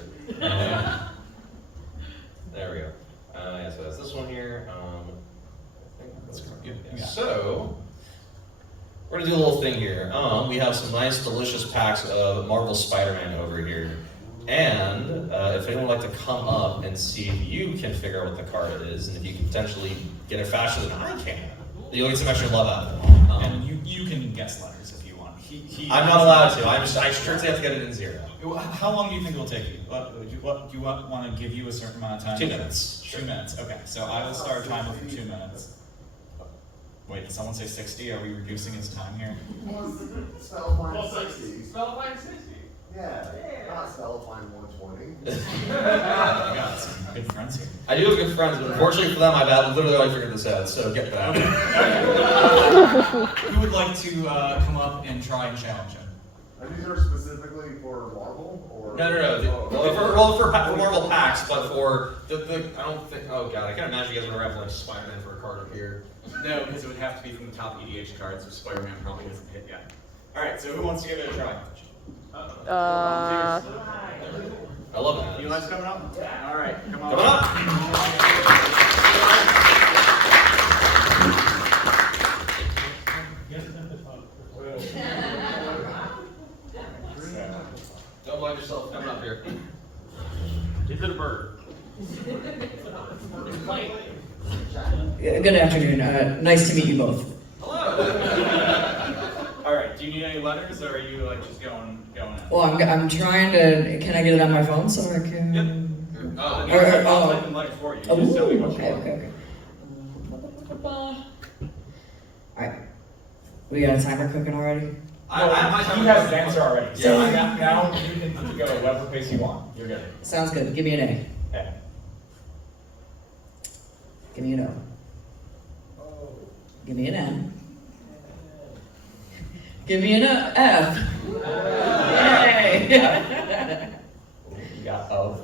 There we go. Yeah, so that's this one here. I think that's correct. Yeah. So we're gonna do a little thing here. We have some nice, delicious packs of Marvel Spider-Man over here. And if anyone would like to come up and see if you can figure out what the card is, and if you can potentially get it faster than I can, you'll get some extra love out of it. And you can guess letters if you want. I'm not allowed to. I strictly have to get it in 0. How long do you think it'll take you? Do you want to give you a certain amount of time? 2 minutes. 2 minutes. Okay, so I will start a timer for 2 minutes. Wait, did someone say 60? Are we reducing his time here? Spellify 60. Spellify 60. Yeah, not Spellify 120. You got some good friends here. I do have good friends, but unfortunately for them, I've literally already figured this out, so get that. Who would like to come up and try and challenge him? And these are specifically for Marvel, or? No. For Marvel packs, but for I don't think. Oh god, I can't imagine you guys would have like Spider-Man for a card up here. No, because it would have to be from the top EDH cards, which Spider-Man probably hasn't hit yet. Alright, so who wants to give it a try? Uh, love it. You guys coming up? Yeah. All right, come on. Coming up. Don't mind yourself coming up here. Give it a bird. Good afternoon. Nice to meet you both. Hello. All right, do you need any letters, or are you like just going out? Well, I'm trying to. Can I get it on my phone so I can? Oh, I'll type in letters for you. You just tell me what you okay, want. okay. All right. We got a timer cooking already. He has his answer already. So Yeah. now you can go at whatever pace you want. You're good. Sounds good. Give me an A. Yeah. Give me an O. Give me an N. Give me an F. Yay! You got O.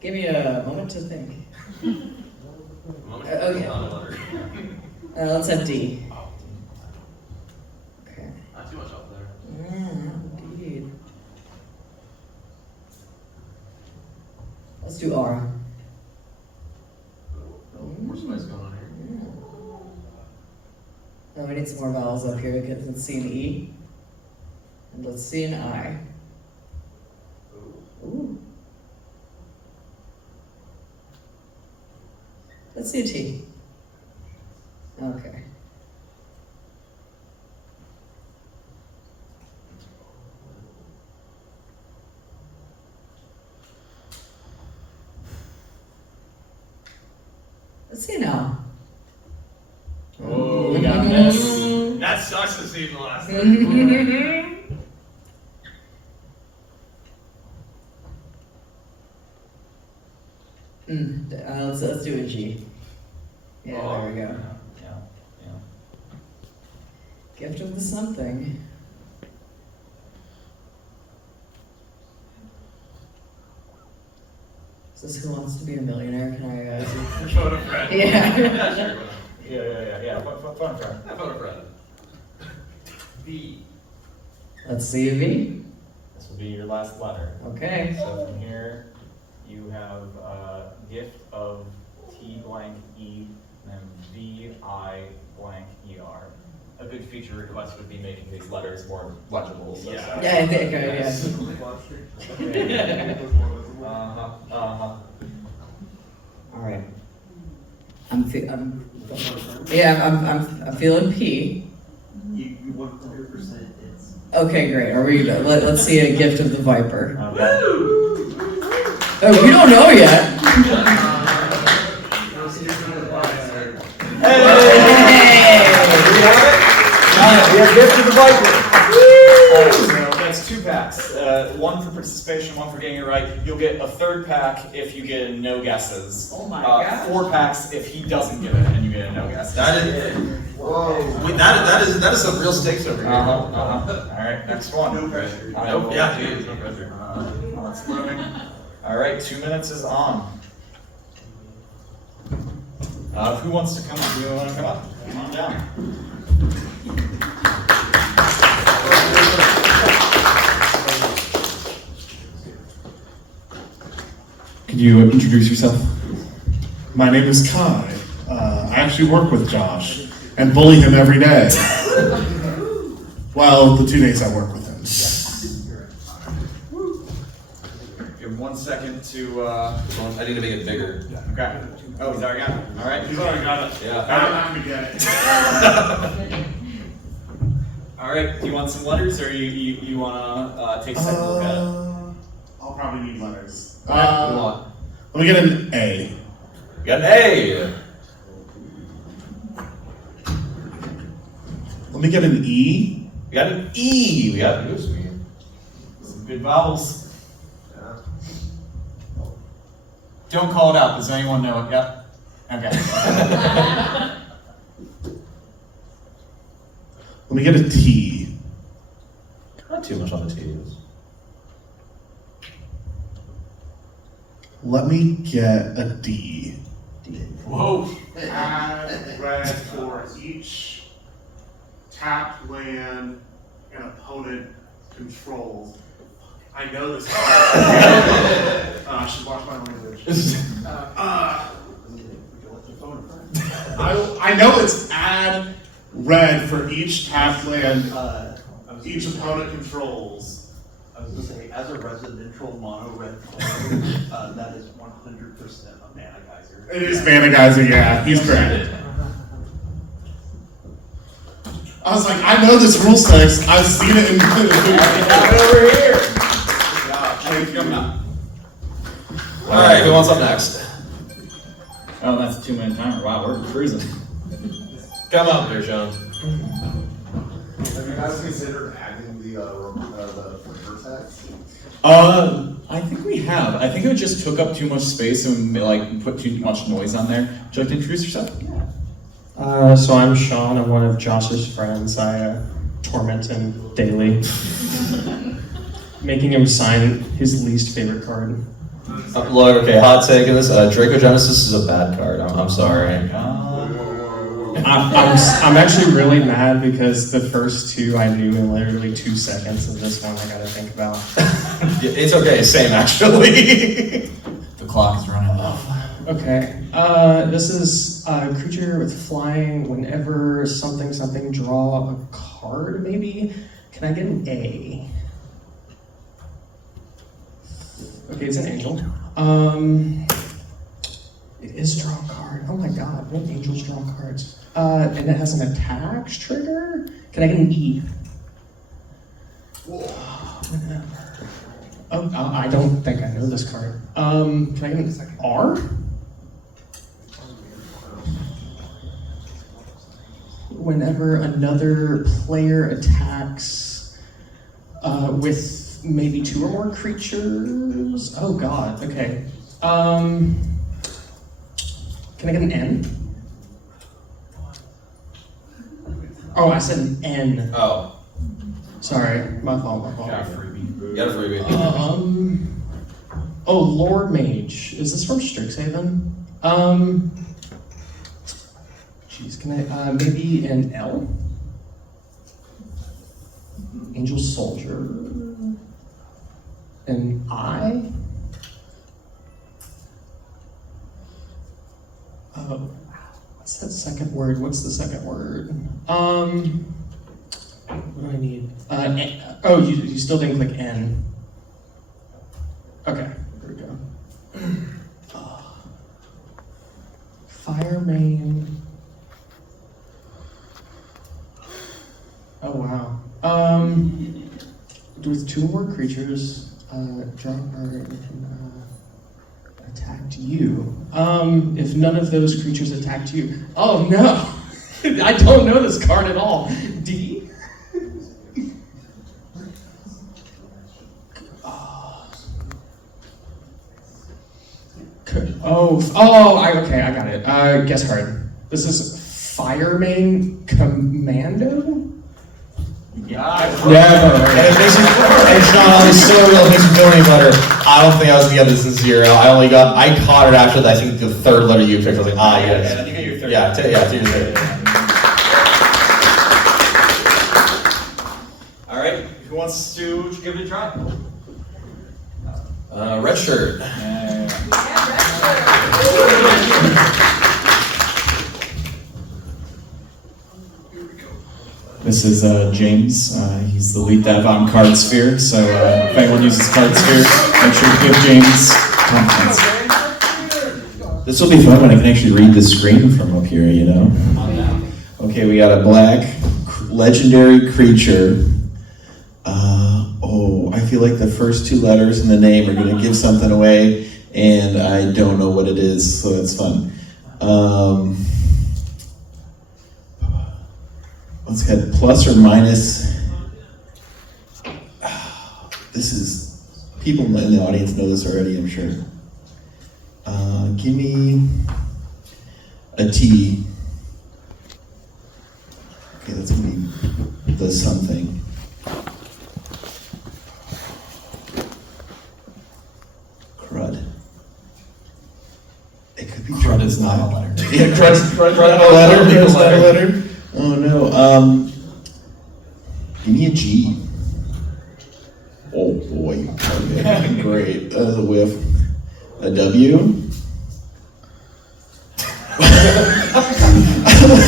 Give me a moment to think. Okay. Let's have D. Okay. Not too much up there. Indeed. Let's do R. More spice going on here. Oh, we need some more vowels up here. Let's see an E. And let's see an I. Ooh. Let's see a T. Okay. Let's see an L. Oh, we got this. That sucks to see in the last Let's do a G. Yeah, there we go. Yeah. Gift of the something. Is this Who Wants to Be a Millionaire? Can I do? Phone a friend. Yeah. Yeah. Fun friend. I found a friend. V. Let's see a V. This will be your last letter. Okay. So from here, you have gift of T blank E, and V I blank ER. A good feature request would be making these letters more legible. So Yeah. sorry. Yeah, I think yes. All right. I'm feeling P. You 100% it's. Okay, great. Are we? Let's see a gift of the Viper. Okay. Oh, we don't know yet. We have gift of the Viper. So that's 2 packs. One for participation, one for getting it right. You'll get a 3rd pack if you get no guesses. Oh my gosh. 4 packs if he doesn't get it and you get a no guess. That is. Whoa. Wait, that is some real stakes over here. All right, next one. No pressure. Nope. Yeah, dude, no pressure. It's loading. All right, 2 minutes is on. Who wants to come up? Do you want to come up? Come on down. Could you introduce yourself? My name is Kai. I actually work with Josh and bully him every day. Well, the 2 days I work with him. Give 1 second to. I need to make it bigger. Okay. Oh, he's already got it. All right. He's already got it. Yeah. Now we get it. All right. Do you want some letters, or you want to take a second look at it? I'll probably need letters. Come on. Let me get an A. We got an A. Let me get an E. We got an E. We got Some good vowels. Don't call it out. Does anyone know it? Yep. Okay. Let me get a T. Not too much on the T's. Let me get a D. Whoa. Add red for each tapped land an opponent controls. I know this. I should watch my language. I know it's add red for each tapped land each opponent controls. I was gonna say, as a residential mono red player, that is 100% a mana geyser. It is Mana Geyser, yeah, he's correct. I was like, I know this rule text, I've seen it in over here. Alright, who wants up next? Oh, that's a 2-minute timer. Wow, we're cruising. Come up here, Sean. Have you guys considered adding the flavor text? I think we have. I think it just took up too much space and like put too much noise on there. Would you like to introduce yourself? So I'm Sean. I'm one of Josh's friends. I torment him daily, making him sign his least favorite card. Look, okay, hot take in this. Draco Genesis is a bad card. I'm sorry. I'm actually really mad because the first two I knew in literally 2 seconds, and this one I gotta think about. It's okay, same actually. The clock is running low. Okay, this is a creature with flying. Whenever something draw a card, maybe. Can I get an A? Okay, it's an angel. It is draw a card. Oh my god, when angels draw cards. And it has an attacks trigger? Can I get an E? Whatever. Oh, I don't think I know this card. Can I get an R? Whenever another player attacks with maybe 2 or more creatures. Oh god, okay. Can I get an N? Oh, I said an N. Oh. Sorry, my fault. Got a freebie. Got a freebie. Oh, Lord Mage. Is this from Strixhaven? Jeez, can I, maybe an L? Angel Soldier. An I? Oh, what's that second word? What's the second word? What do I need? Oh, you still didn't click N. Okay, here we go. Fire Main. Oh wow. With 2 more creatures, draw a card and attacked you. If none of those creatures attacked you. Oh no! I don't know this card at all. D? Okay, I got it. Guess card. This is Firemane Commando? Yeah. And Sean, I was so real, it makes me feel any better. I don't think I was gonna get this in 0. I caught it after I think the 3rd letter you picked. I was like, yes. And I think I get your 3rd. Yeah, take your 3rd. All right, who wants to give it a try? Red shirt. This is James. He's the lead dev on CardSphere, so if anyone uses CardSphere, make sure to give James confidence. This will be fun when I can actually read the screen from up here, you know? Okay, we got a black legendary creature. I feel like the first 2 letters in the name are going to give something away, and I don't know what it is, so that's fun. Let's get plus or minus. This is, people in the audience know this already, I'm sure. Give me a T. Okay, that's gonna be the something. Crud. It could be Crud is not a letter. Yeah, crud's not a letter. Crud's not a letter. Oh no. Give me a G. Oh boy. Okay, great. That was a whiff. A W.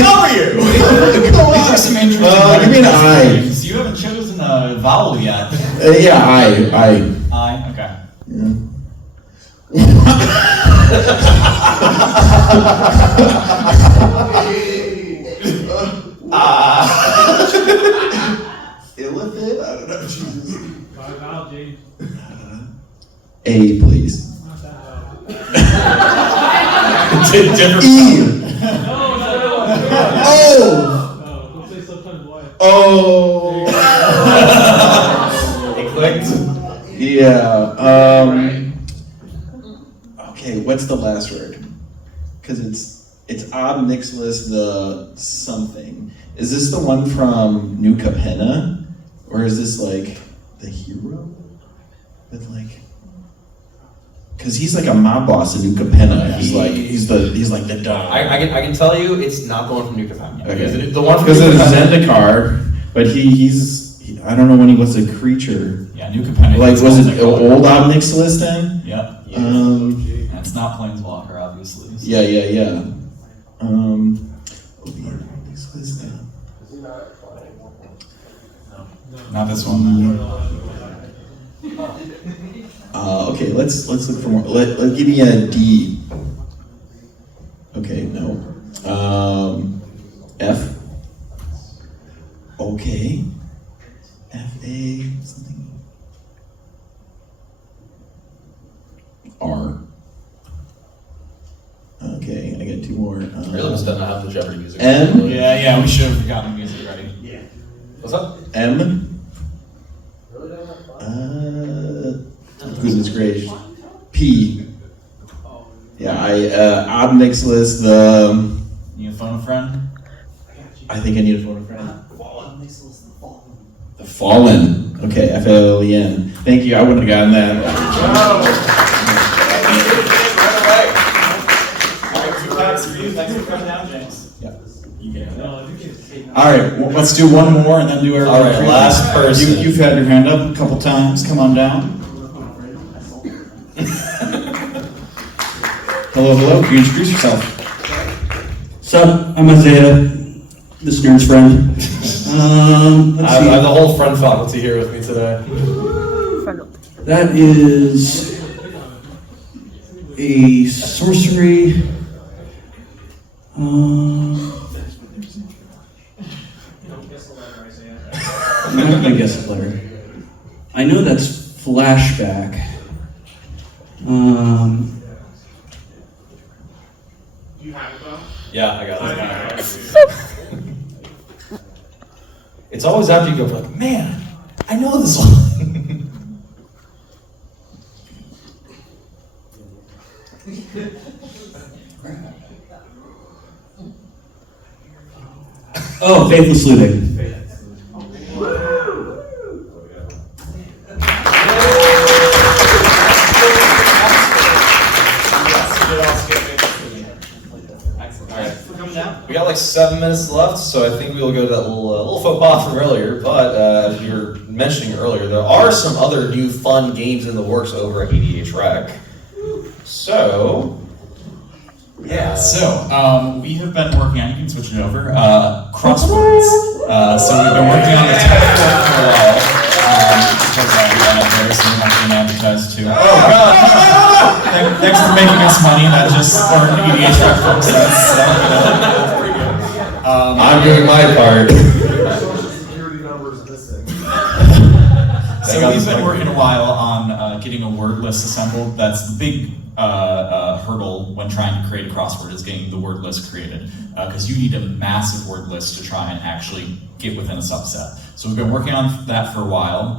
How are you? These are some interesting give me an I. names. You haven't chosen a vowel yet. Yeah, I. I? Okay. Yeah. Illithid? I don't know. Jesus. A, please. Different. E. Don't say sometimes why. Oh. It clicked. Yeah. Okay, what's the last word? Because it's Ob Nixilis the something. Is this the one from New Capenna? Or is this like the hero? With like, because he's like a mob boss in New Capenna. He's like the dog. I can tell you, it's not the one from New Capenna. Okay. The one from Because New it's Capenna. Zendikar, but he's I don't know when he was a creature. Yeah, New Capenna. Like, was it old Ob Nixilis then? Yep. That's not Planeswalker, obviously. Yeah. Nixilis then. Not this one. Okay, let's look for more. Let give me a D. Okay, no. F. Okay. F-A something. R. Okay, I got two more. Really was done not have the Jeopardy music. M. Yeah, we should have gotten the music ready. Yeah. What's up? M. Goodness gracious. P. Yeah, Ob Nixilis, the. You gonna phone a friend? I think I need to phone a friend. The Fallen. Okay, F-A-L-E-N. Thank you, I wouldn't have gotten that. Alright, 2 packs for you. Thanks for coming down, James. Yeah. You get it. Alright, let's do one more and then do everything. Alright, last person. You've had your hand up a couple times. Come on down. Hello. Can you introduce yourself? Sup, I'm Isaiah, this nerd's friend. I have the whole friend faculty here with me today. That is a sorcery. I'm not gonna guess the letter. I know that's flashback. Do you have it though? Yeah, I got it. It's always after you go like, man, I know this one. Oh, Faithless Looting. We got like 7 minutes left, so I think we'll go to that little faux pas from earlier. But as you were mentioning earlier, there are some other new fun games in the works over at EDHREC. So, yeah. So we have been working on. You can switch it over. Crosswords. So we've been working on this for a while. Because I very soon I'm being advertised too. Oh God! Thanks for making us money. That just earned EDHREC folks. That's pretty good. I'm doing my part. Security numbers missing. So we've been working a while on getting a word list assembled. That's the big hurdle when trying to create a crossword is getting the word list created. Because you need a massive word list to try and actually get within a subset. So we've been working on that for a while.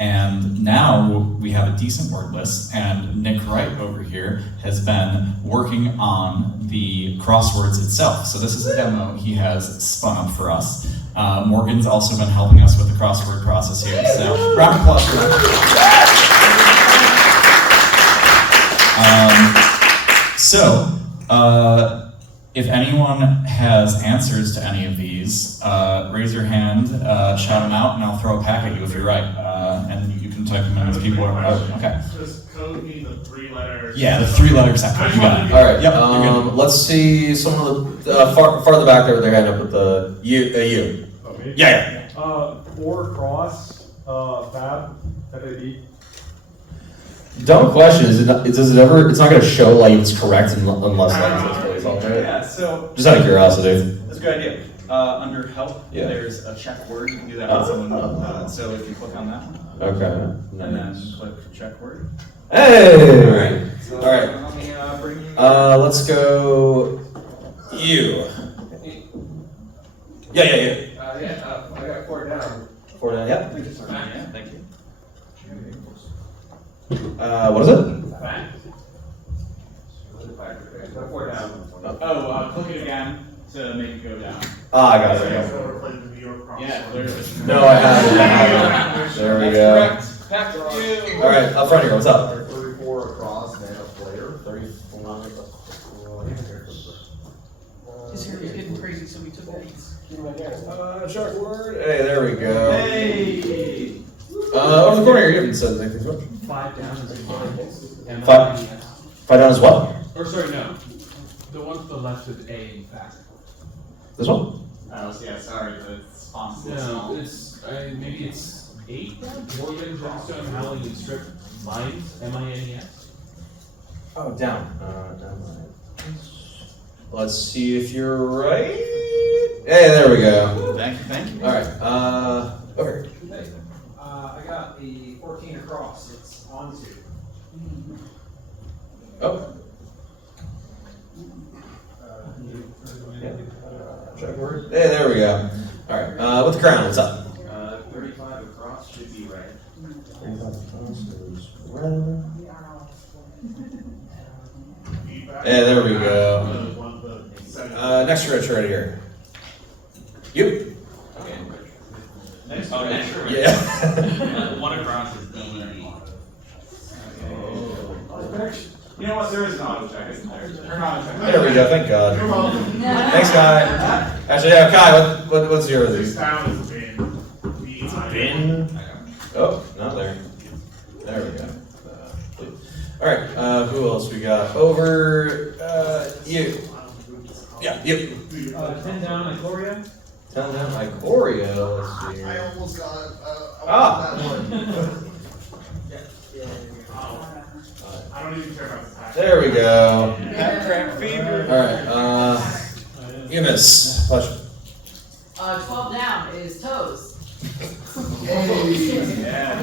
And now we have a decent word list, and Nick Wright over here has been working on the crosswords itself. So this is a demo he has spun up for us. Morgan's also been helping us with the crossword process here. So round of applause for that. If anyone has answers to any of these, raise your hand, shout them out, and I'll throw a pack at you if you're right. and you can type them in as people are. Okay. Does code mean the 3 letters? Yeah, the 3-letter sector. You got it. All right. Yep. You're good. Let's see someone of the farther back there with their hand up with the U. Yeah. 4 cross, fab, FAB. Dumb question. Does it ever? It's not going to show like it's correct unless like it's placeholder. Yeah, so. Just out of curiosity. That's a good idea. Under help, there's a check word. You can do that on someone. So if you click on that one. Okay. And then click check word. Hey! Alright. So All right. let me bring you. Let's go. You. Yeah. I got 4 down. 4 down. Yep. Yeah, thank you. What is it? Back. 4 down. Oh, click it again to make it go down. Ah, I got it. Yeah, clearly. No, I haven't. There we go. Back to you. All right, up front here. What's up? 34 across, man, a player. 34. His hair was getting crazy, so we took these. Check word. Hey, there we go. Hey. Over the corner here. You haven't said anything to it. 5 down is mine. 5 down as well. Or sorry, no. The one to the left is A in fact. This one? Oh, yeah, sorry, the font is No, small. it's maybe it's 8 down. Morgan, Gemstone, Howling, and Strip. Mines, M-I-N-E-S. Oh, down. Let's see if you're right. Hey, there we go. Thank you. All right. Over here. I got the 14 across. It's on to. Oh. Check word. Hey, there we go. All right. With the crown, what's up? 35 across should be right. 35 across is red. Hey, there we go. Next retro right here. You. Okay. Next one. Yeah. One across is D. You know what? There is an auto check, isn't there? Turn on a check. There we go. Thank God. Thanks, Kai. Actually, yeah, Kai. What's yours? This down is bin. It's a bin. Oh, not there. There we go. All right. Who else we got? Over. You. Yeah. You. 10 down, Ikoria. 10 down, Ikoria. Let's see. I almost got it. Ah. I don't even care about the pack. There we go. Cramp fever. All right. You miss. Pleasure. 12 down is toes. Yeah.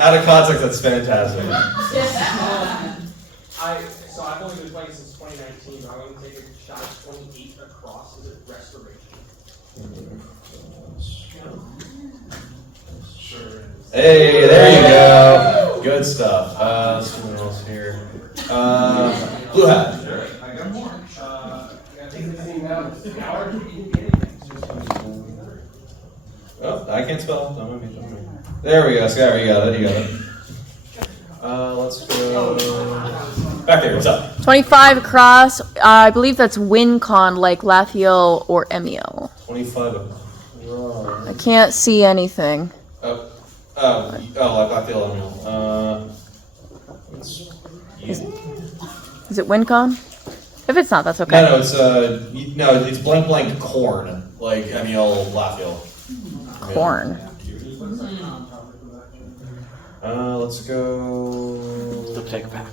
Out of context, that's fantastic. So I've only been playing since 2019. I'm going to take a shot at 28 across. Is it restoration? Sure. Hey, there you go. Good stuff. Let's see what else here. Blue hat. I got more. Oh, I can't spell. Don't mind me. There we go. Scott, you got it. You got it. Let's go back there. What's up? 25 across. I believe that's WinCon, like Lathiel or Emio. 25 across. I can't see anything. I feel Is it WinCon? If it's not, that's okay. No, it's blank corn, like Emil Lathiel. Corn. Let's go. Don't take it back.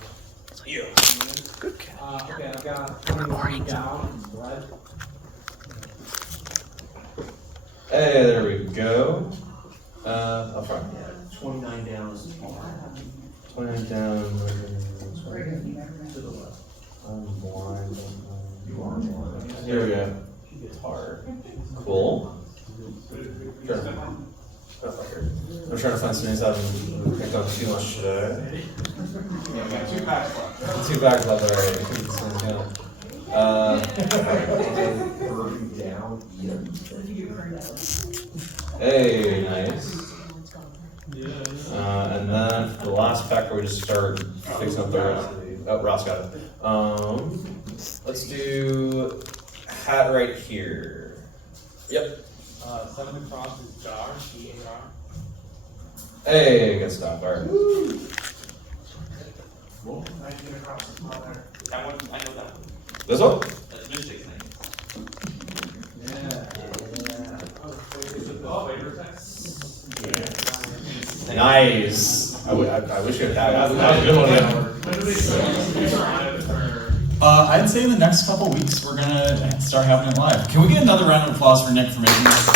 Yeah. Okay, I've got 21 down, blood. Hey, there we go. Up front. 29 down is small. 29 down. To the left. I'm blind. You are blind. Here we go. Guitar. Cool. I'm trying to find some names I haven't picked up too much today. Yeah, we got 2 packs left. 2 packs left already. Hey, nice. And then for the last pack, we just start fixing up the rest of the. Oh, Ross got it. Let's do hat right here. Yep. 7 across is jar, EDHREC. Hey, good stuff. All right. Well, 19 across is mother. That one, I know that one. This one? That's Mystic's name. Nice. I wish you had that. That was a good one. Yeah. I'd say in the next couple weeks we're gonna start having it live. Can we get another round of applause for Nick for making this?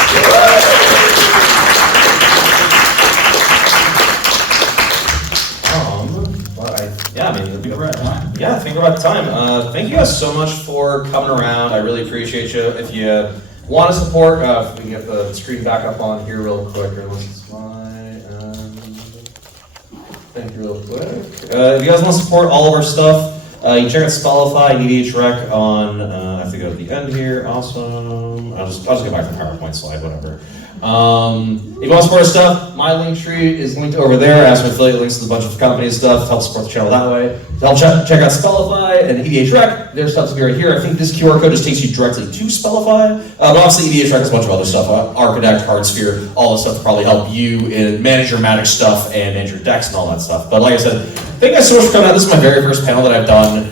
Yeah, I mean, I think we're about time. Thank you guys so much for coming around. I really appreciate you. If you want to support, if we can get the screen back up on here real quick, or unless it's thank you real quick. If you guys want to support all of our stuff, you can check out Spellify and EDHREC on, I have to go to the end here, awesome. I'll just get back to the PowerPoint slide, whatever. If you want to support our stuff, my link tree is linked over there. I have some affiliate links to a bunch of company stuff to help support the channel that way. To help check out Spellify and EDHREC, their stuff's gonna be right here. I think this QR code just takes you directly to Spellify. But obviously EDHREC has a bunch of other stuff, Architect, Hardsphere, all this stuff to probably help you manage your Magic stuff and manage your decks and all that stuff. But like I said, thank you guys so much for coming out. This is my very first panel that I've done.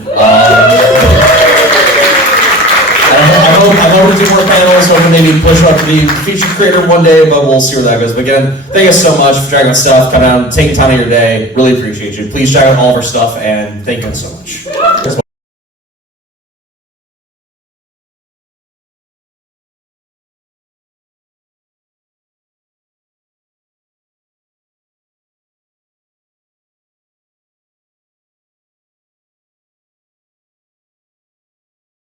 I hope to do more panels, so I can maybe push up to be featured creator one day, but we'll see where that goes. But again, thank you guys so much for checking out stuff, coming out, taking time out of your day. Really appreciate you. Please check out all of our stuff, and thank you guys so much.